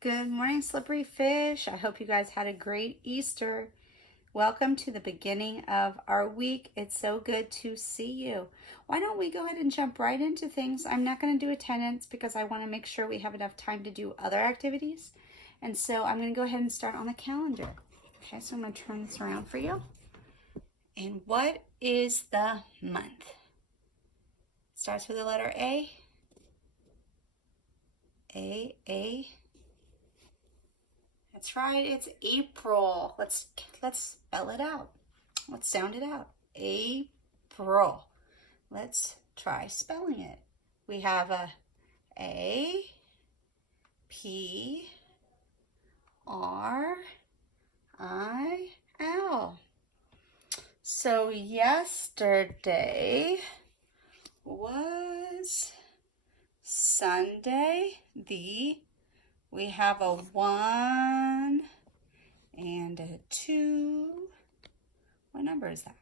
Good morning, slippery fish. I hope you guys had a great Easter. Welcome to the beginning of our week. It's so good to see you. Why don't we go ahead and jump right into things? I'm not going to do attendance because I want to make sure we have enough time to do other activities. And so I'm going to go ahead and start on the calendar. Okay, so I'm going to turn this around for you. And what is the month? Starts with the letter A. A. That's right, it's April. Let's spell it out. Let's sound it out. April. Let's try spelling it. We have A, P, R, I, L. So yesterday was Sunday. We have a 1 and a 2. What number is that?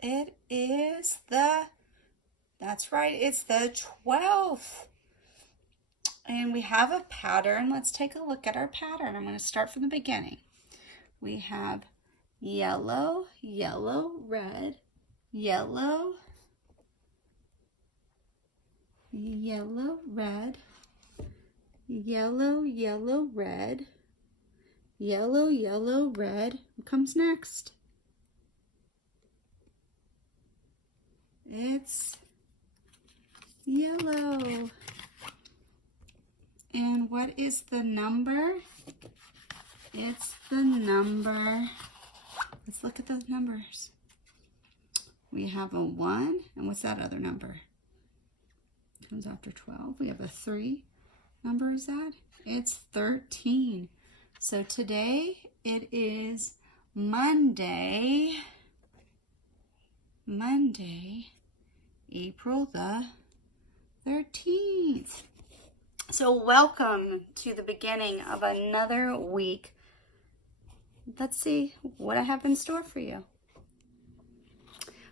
It is that's right, it's the 12th. And we have a pattern. Let's take a look at our pattern. I'm going to start from the beginning. We have yellow, red, yellow, red, yellow, red, yellow, red. What comes next? It's yellow. And what is the number? It's the number. Let's look at those numbers. We have a 1, and what's that other number? It comes after 12. We have a 3. Number is that? It's 13. So today it is Monday, April the 13th. So welcome to the beginning of another week. Let's see what I have in store for you.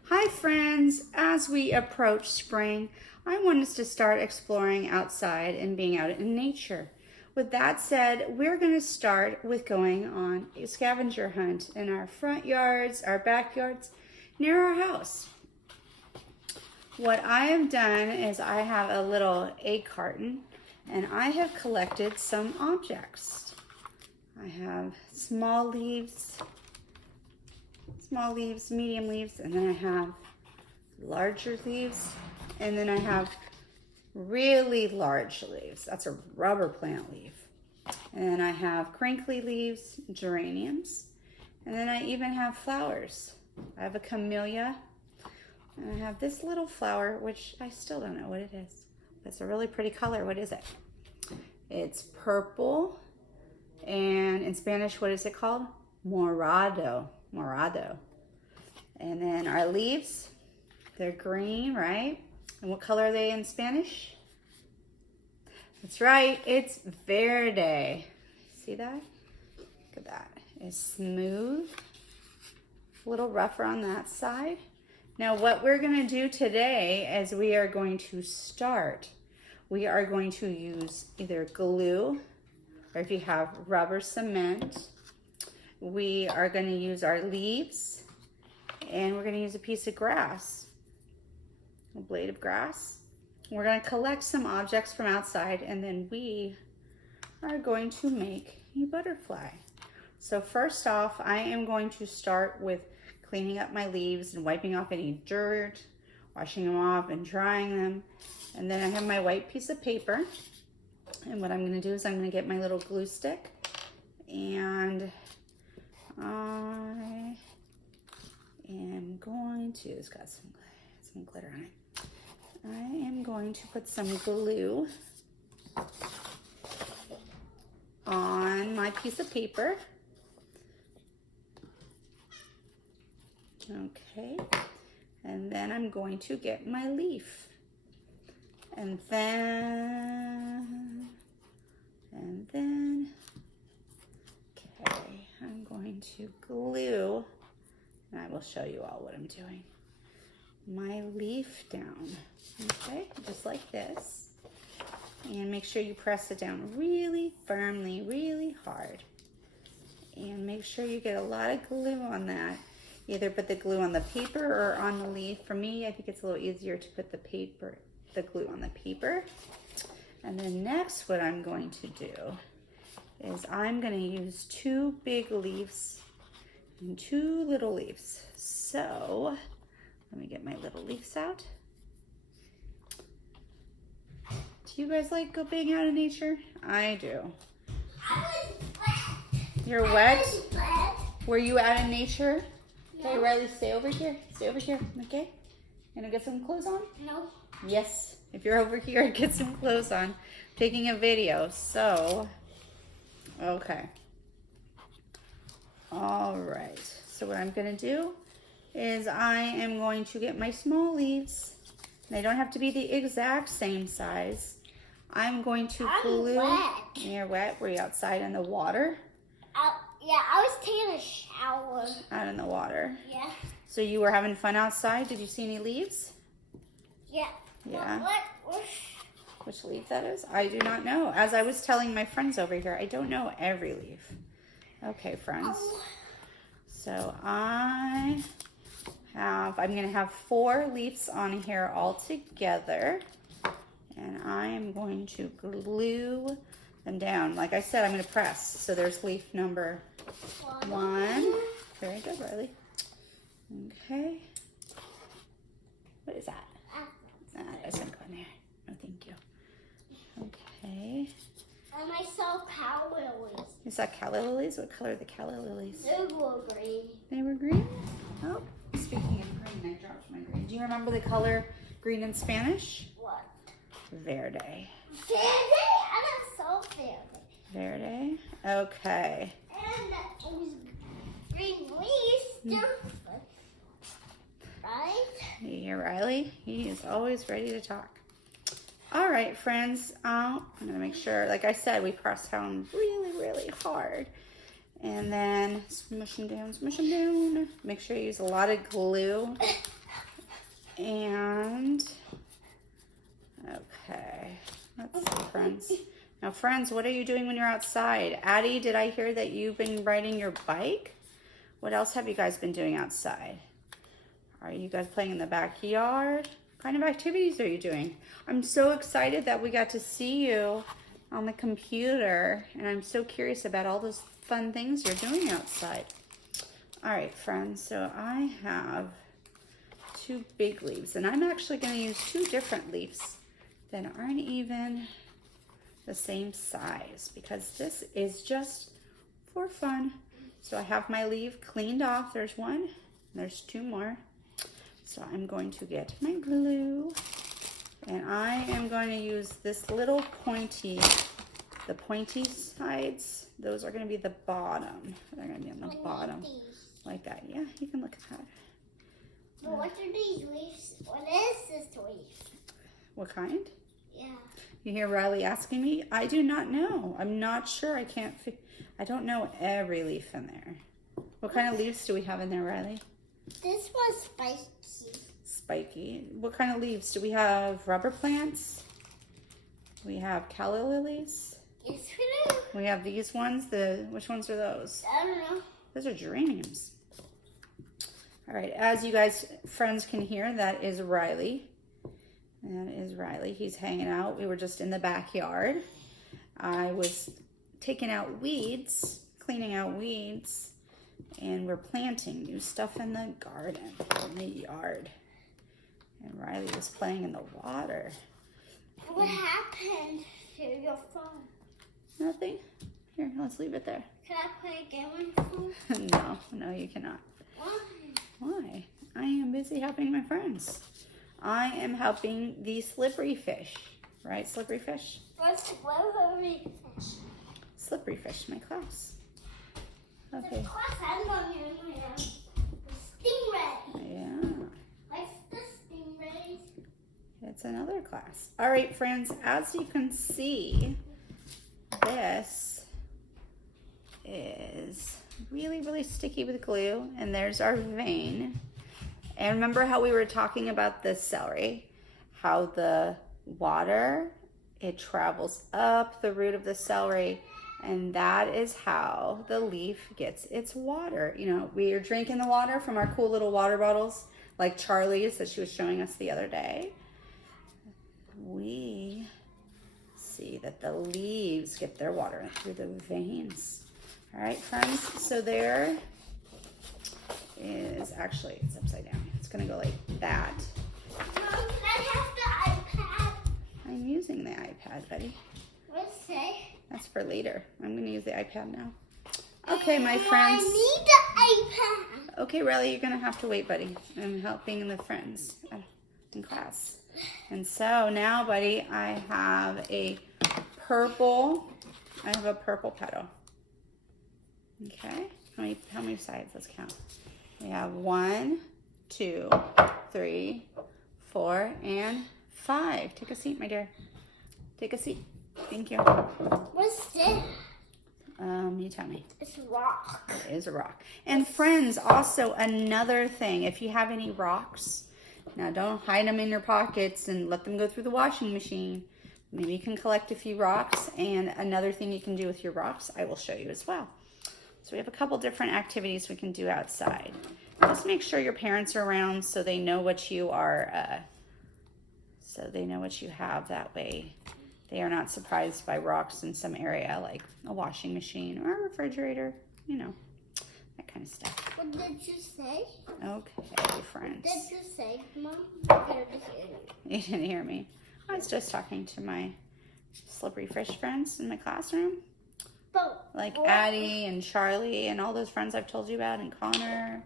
Hi friends, as we approach spring, I want us to start exploring outside and being out in nature. With that said, we're going to start with going on a scavenger hunt in our front yards, our backyards, near our house. What I have done is I have a little egg carton and I have collected some objects. I have small leaves, medium leaves, and then I have larger leaves, and then I have really large leaves. That's a rubber plant leaf. And then I have crinkly leaves, geraniums, and then I even have flowers. I have a camellia, and I have this little flower, which I still don't know what it is. It's a really pretty color. What is it? It's purple, and in Spanish, what is it called? Morado. And then our leaves, they're green, right? And what color are they in Spanish? That's right, it's verde. See that? Look at that. It's smooth, a little rougher on that side. Now what we're gonna do today is we are going to use either glue, or if you have rubber cement, we are going to use our leaves, and we're going to use a piece of grass, a blade of grass. We're going to collect some objects from outside, and then we are going to make a butterfly. So first off, I am going to start with cleaning up my leaves and wiping off any dirt, washing them off and drying them. And then I have my white piece of paper. And what I'm going to do is I'm going to get my little glue stick, and I am going to, it's got some glitter on it. I am going to put some glue on my piece of paper. Okay. And then I'm going to get my leaf. And then, okay, I'm going to glue, and I will show you all what I'm doing. My leaf down, okay, just like this. And make sure you press it down really firmly, really hard. And make sure you get a lot of glue on that. Either put the glue on the paper or on the leaf. For me, I think it's a little easier to put the glue on the paper. And then next, what I'm going to do is I'm going to use 2 big leaves and 2 little leaves. So let me get my little leaves out. Do you guys like being out in nature? I do. You're wet? Were you out in nature? Okay, Riley, stay over here. Stay over here, okay? Gonna get some clothes on? No. Yes, if you're over here, get some clothes on. Taking a video, so, okay. All right, so what I'm gonna do is I am going to get my small leaves. They don't have to be the exact same size. I'm going to glue. Wet. You're wet? Were you outside in the water? Yeah, I was taking a shower. Out in the water. Yeah. So you were having fun outside? Did you see any leaves? Yeah. Yeah. What? Which leaf that is? I do not know. As I was telling my friends over here, I don't know every leaf. Okay, friends. Oh. So I'm going to have 4 leaves on here all together. And I am going to glue them down. Like I said, I'm going to press. So there's leaf number 1. Very good, Riley. Okay. What is that? That doesn't go in there. No, thank you. Okay. And I saw calla lilies. You saw calla lilies? What color are the calla lilies? They were green. They were green? Oh, speaking of green, I dropped my green. Do you remember the color green in Spanish? What? Verde. Verde? I don't saw verde. Verde? Okay. And it was green leaves. Right? You hear Riley? He is always ready to talk. All right, friends. I'm going to make sure, like I said, we press down really, really hard. And then smush them down, smush them down. Make sure you use a lot of glue. And, okay. Let's see, friends. Now, friends, what are you doing when you're outside? Addie, did I hear that you've been riding your bike? What else have you guys been doing outside? Are you guys playing in the backyard? What kind of activities are you doing? I'm so excited that we got to see you on the computer, and I'm so curious about all those fun things you're doing outside. All right, friends, so I have 2 big leaves, and I'm actually going to use 2 different leaves that aren't even the same size because this is just for fun. So I have my leaf cleaned off. There's 1, there's 2 more. So I'm going to get my glue, and I am going to use this little pointy, the pointy sides. Those are going to be the bottom. They're going to be on the bottom, like that. Yeah, you can look at that. But what are these leaves? What is this leaf? What kind? Yeah. You hear Riley asking me? I do not know. I'm not sure. I don't know every leaf in there. What kind of leaves do we have in there, Riley? This one's spiky. Spiky. What kind of leaves? Do we have rubber plants? We have calla lilies. Yes, we do. We have these ones. Which ones are those? I don't know. Those are geraniums. All right. As you guys, friends, can hear, that is Riley. That is Riley. He's hanging out. We were just in the backyard. I was taking out weeds, cleaning out weeds, and we're planting new stuff in the garden, in the yard. And Riley was playing in the water. What happened to your phone? Nothing. Here, let's leave it there. Can I play a game on your phone? No, you cannot. Why? Why? I am busy helping my friends. I am helping the slippery fish. Right, slippery fish? What's slippery fish? Slippery fish, my class. Okay. The class I'm going to stingray. Yeah. What's the stingrays? It's another class. All right, friends, as you can see, this is really, really sticky with glue, and there's our vein. And remember how we were talking about the celery, how the water it travels up the root of the celery, and that is how the leaf gets its water. You know, we are drinking the water from our cool little water bottles, like Charlie's that she was showing us the other day. We see that the leaves get their water through the veins. All right, friends, so there is, actually, it's upside down. It's gonna go like that. Mom, can I have the iPad? I'm using the iPad, buddy. What's it say? That's for later. I'm gonna use the iPad now. Okay, my friends. I need the iPad. Okay, Riley, you're gonna have to wait, buddy. I'm helping the friends in class. And so now, buddy, I have a purple petal. Okay, how many sides? Let's count. We have 1, 2, 3, 4, and 5. Take a seat, my dear. Take a seat. Thank you. What's this? You tell me. It's a rock. It is a rock. And friends, also another thing, if you have any rocks, now don't hide them in your pockets and let them go through the washing machine. Maybe you can collect a few rocks, and another thing you can do with your rocks, I will show you as well. So we have a couple different activities we can do outside. Just make sure your parents are around so they know what you are, that way they are not surprised by rocks in some area like a washing machine or a refrigerator, you know, that kind of stuff. What did you say? Okay, friends. What did you say, Mom? I heard you. You didn't hear me. I was just talking to my slippery fish friends in my classroom. Like Addie and Charlie and all those friends I've told you about, and Connor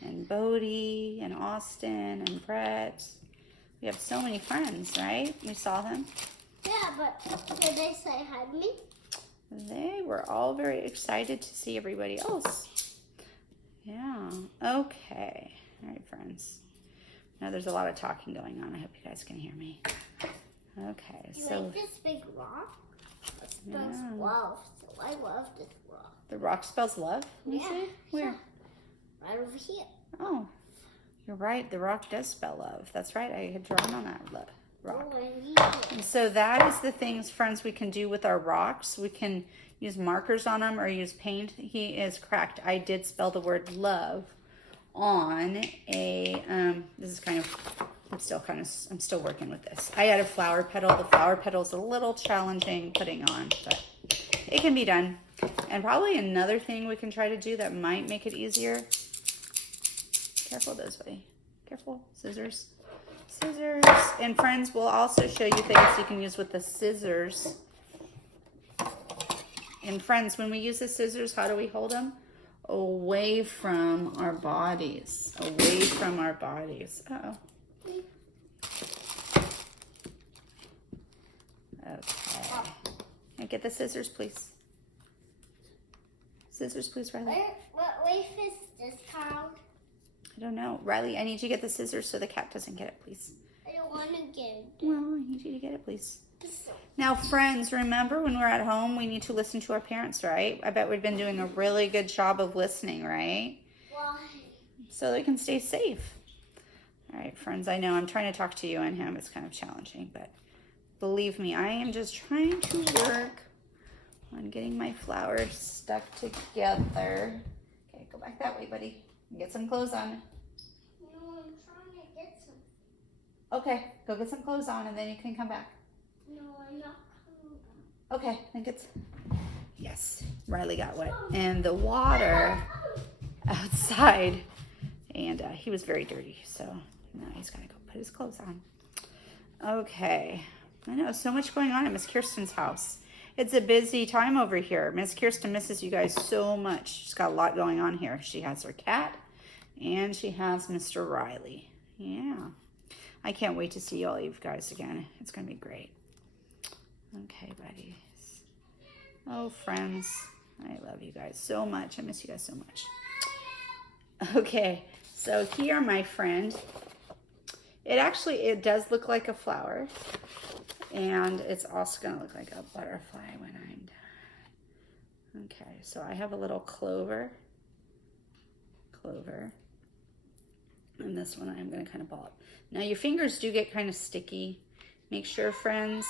and Bodie and Austin and Brett. We have so many friends, right? We saw them. Yeah, but did they say hi to me? They were all very excited to see everybody else. Yeah. Okay. All right, friends. Now there's a lot of talking going on. I hope you guys can hear me. Okay. You So like this big rock? It spells love. So I love this rock. the rock spells love? Let me see. Where? Right over here. Oh, you're right. The rock does spell love. That's right. I had drawn on that rock. Oh, and you too. And so that is the things, friends, we can do with our rocks. We can use markers on them or use paint. He is correct. I did spell the word love on a, this is kind of, I'm still working with this. I had a flower petal. The flower petal is a little challenging putting on, but it can be done. And probably another thing we can try to do that might make it easier. Careful those, buddy. Careful. Scissors. Scissors. And friends, we'll also show you things you can use with the scissors. And friends, when we use the scissors, how do we hold them? Away from our bodies. Away from our bodies. Uh-oh. Okay. And get the scissors, please. Scissors, please, Riley. What leaf is this called? I don't know. Riley, I need you to get the scissors so the cat doesn't get it, please. I don't want to get it. Well, I need you to get it, please. Now, friends, remember when we're at home, we need to listen to our parents, right? I bet we've been doing a really good job of listening, right? Why? So they can stay safe. All right, friends, I know I'm trying to talk to you and him. It's kind of challenging, but believe me, I am just trying to work on getting my flowers stuck together. Okay, go back that way, buddy. Get some clothes on. No, I'm trying to get some. Okay, go get some clothes on and then you can come back. No, I'm not coming back. Okay, I think it's, yes, Riley got wet. And the water outside, and he was very dirty, so now he's gotta go put his clothes on. Okay, I know, so much going on at Miss Kirsten's house. It's a busy time over here. Miss Kirsten misses you guys so much. She's got a lot going on here. She has her cat, and she has Mr. Riley. Yeah, I can't wait to see all you guys again. It's gonna be great. Okay, buddies. Oh, friends, I love you guys so much. I miss you guys so much. Okay, so here, my friend, it does look like a flower, and it's also gonna look like a butterfly when I'm done. Okay, so I have a little clover, and this one I'm gonna kind of ball up. Now your fingers do get kind of sticky. Make sure, friends,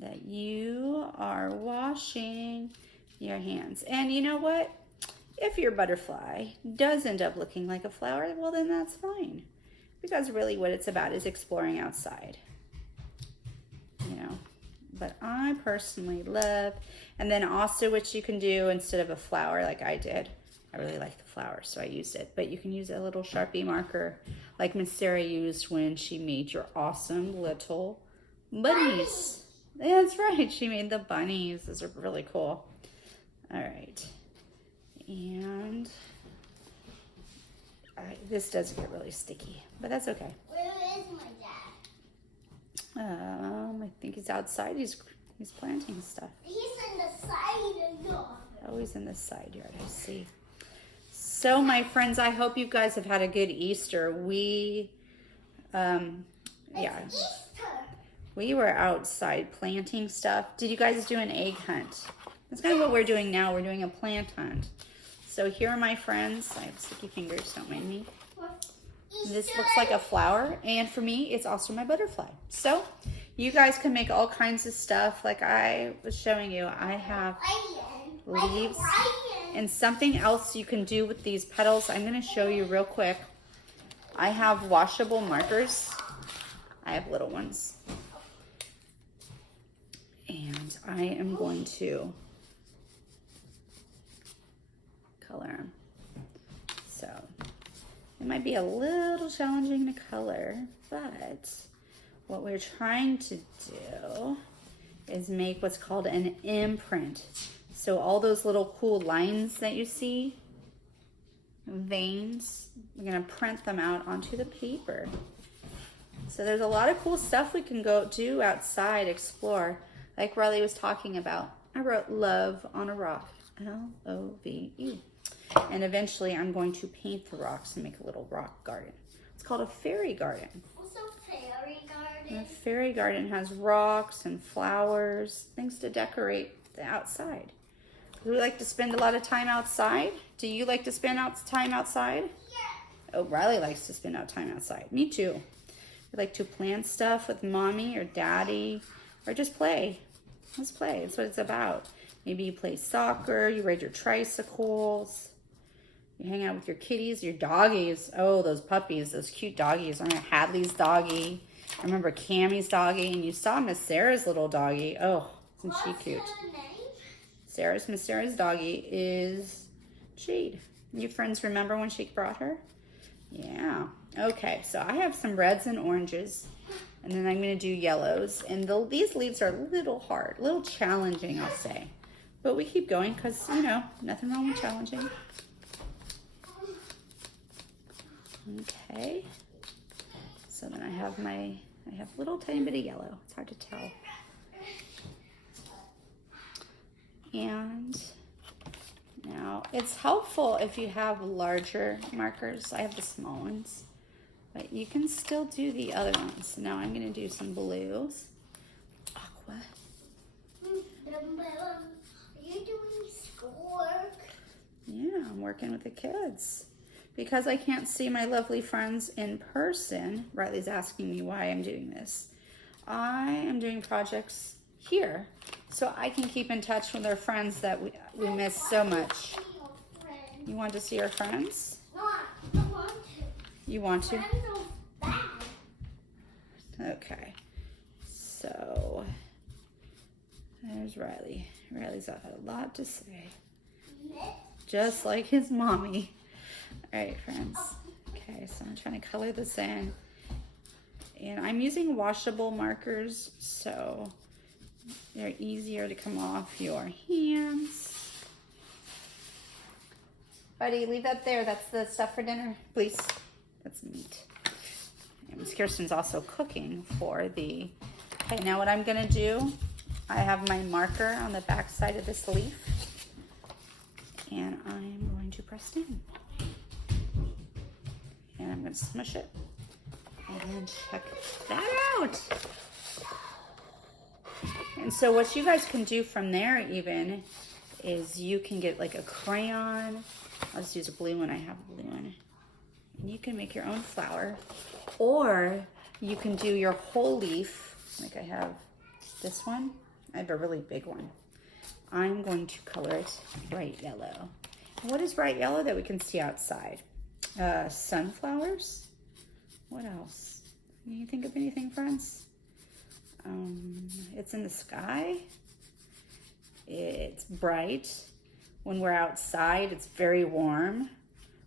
that you are washing your hands. And you know what? If your butterfly does end up looking like a flower, well then that's fine. Because really what it's about is exploring outside. You know, but I personally love, and then also what you can do instead of a flower like I did, I really like the flower, so I used it, but you can use a little Sharpie marker like Miss Sarah used when she made your awesome little bunnies. That's right, she made the bunnies. Those are really cool. All right, and this does get really sticky, but that's okay. Where is my dad? I think he's outside. He's planting stuff. He's in the side yard. Oh, he's in the side yard. I see. So, my friends, I hope you guys have had a good Easter. We, It's Easter. we were outside planting stuff. Did you guys do an egg hunt? That's kind of what we're doing now. We're doing a plant hunt. So here are my friends. I have sticky fingers. Don't mind me. This looks like a flower, and for me, it's also my butterfly. So, you guys can make all kinds of stuff. Like I was showing you, I have leaves. And something else you can do with these petals, I'm going to show you real quick. I have washable markers. I have little ones. And I am going to color them. So, it might be a little challenging to color, but what we're trying to do is make what's called an imprint. So all those little cool lines that you see, veins, we're gonna print them out onto the paper. So there's a lot of cool stuff we can go do outside, explore. Like Riley was talking about, I wrote love on a rock, L-O-V-E. And eventually I'm going to paint the rocks and make a little rock garden. It's called a fairy garden. What's a fairy garden? And a fairy garden has rocks and flowers, things to decorate the outside. Do we like to spend a lot of time outside? Do you like to spend time outside? Yeah. Oh, Riley likes to spend time outside. Me too. We like to plan stuff with mommy or daddy, or just play. Let's play. That's what it's about. Maybe you play soccer, you ride your tricycles, you hang out with your kitties, your doggies. Oh, those puppies, those cute doggies. I remember Hadley's doggie. I remember Cammie's doggie, and you saw Miss Sarah's little doggie. Oh, isn't she cute? What's her name? Miss Sarah's doggie is Jade. You friends remember when she brought her? Yeah. Okay, so I have some reds and oranges, and then I'm going to do yellows. And these leaves are a little hard, a little challenging, I'll say. But we keep going because, you know, nothing wrong with challenging. Okay. So then I have little tiny bit of yellow. It's hard to tell. And now it's helpful if you have larger markers. I have the small ones, but you can still do the other ones. Now I'm going to do some blues. Aqua. Are you doing schoolwork? Yeah, I'm working with the kids. Because I can't see my lovely friends in person, Riley's asking me why I'm doing this. I am doing projects here, so I can keep in touch with our friends that we miss so much. You want to see our friends? No, I don't want to. You want to? Friends are bad. Okay. So, there's Riley. Riley's got a lot to say. Just like his mommy. All right, friends. Okay, so I'm trying to color this in. And I'm using washable markers, so they're easier to come off your hands. Buddy, leave that there. That's the stuff for dinner, please. That's meat. And Miss Kirsten's also cooking for the... Okay, now what I'm going to do, I have my marker on the back side of this leaf. And I'm going to press down. And I'm going to smush it. And check that out. And so what you guys can do from there even is you can get like a crayon. I'll just use a blue one. I have a blue one. And you can make your own flower. Or you can do your whole leaf. Like I have this one. I have a really big one. I'm going to color it bright yellow. What is bright yellow that we can see outside? Sunflowers. What else? Can you think of anything, friends? It's in the sky. It's bright. When we're outside, it's very warm.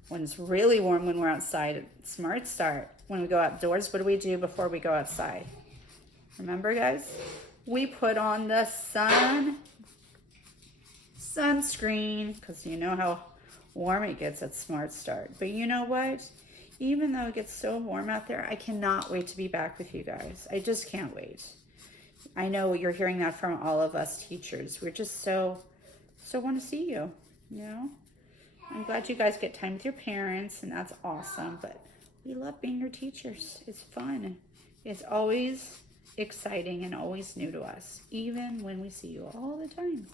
When it's really warm when we're outside, smart start. When we go outdoors, what do we do before we go outside? Remember, guys? We put on the sunscreen, because you know how warm it gets at Smart Start. But you know what? Even though it gets so warm out there, I cannot wait to be back with you guys. I just can't wait. I know you're hearing that from all of us teachers. We're just so want to see you, you know? I'm glad you guys get time with your parents, and that's awesome. But we love being your teachers. It's fun. It's always exciting and always new to us, even when we see you all the time.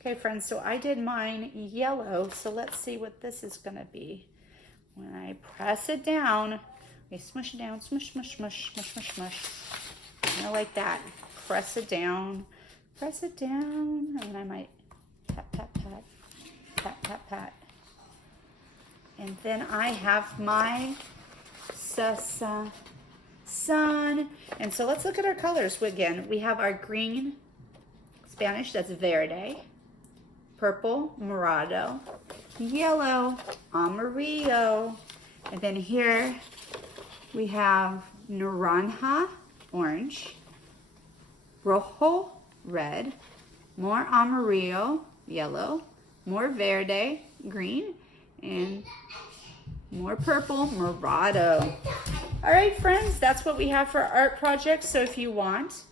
Okay, friends, so I did mine yellow, so let's see what this is going to be. When I press it down, I smush it down, smush, smush, smush, smush, smush, smush. You know, like that. Press it down, and then I might pat, pat, pat, pat, pat, pat. And then I have my sun. And so let's look at our colors again. We have our green, Spanish, that's verde. Purple, morado. Yellow, amarillo. And then here we have naranja, orange. Rojo, red. More amarillo, yellow. More verde, green. And more purple, morado. All right, friends, that's what we have for our art project. So if you want,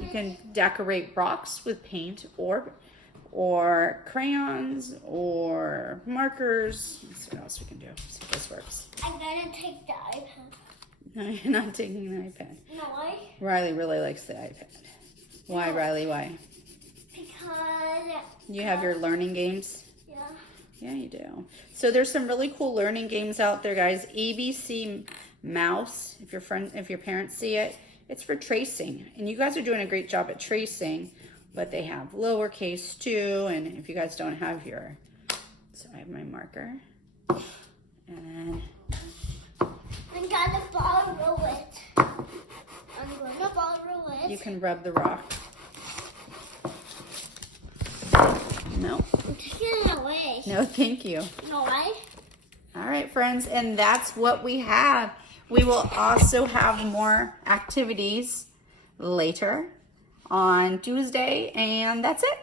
you can decorate rocks with paint or crayons or markers. Let's see what else we can do. See if this works. I'm gonna take the iPad. No, you're not taking the iPad. No, why? Riley really likes the iPad. Why, Riley, why? Because... You have your learning games? Yeah. Yeah, you do. So there's some really cool learning games out there, guys. ABC Mouse, if your parents see it, it's for tracing. And you guys are doing a great job at tracing, but they have lowercase too. And if you guys don't have your, so I have my marker. And I'm gonna borrow it. I'm gonna borrow it. you can rub the rock. No. I'm taking it away. No, thank you. No, why? All right, friends, and that's what we have. We will also have more activities later on Tuesday, and that's it.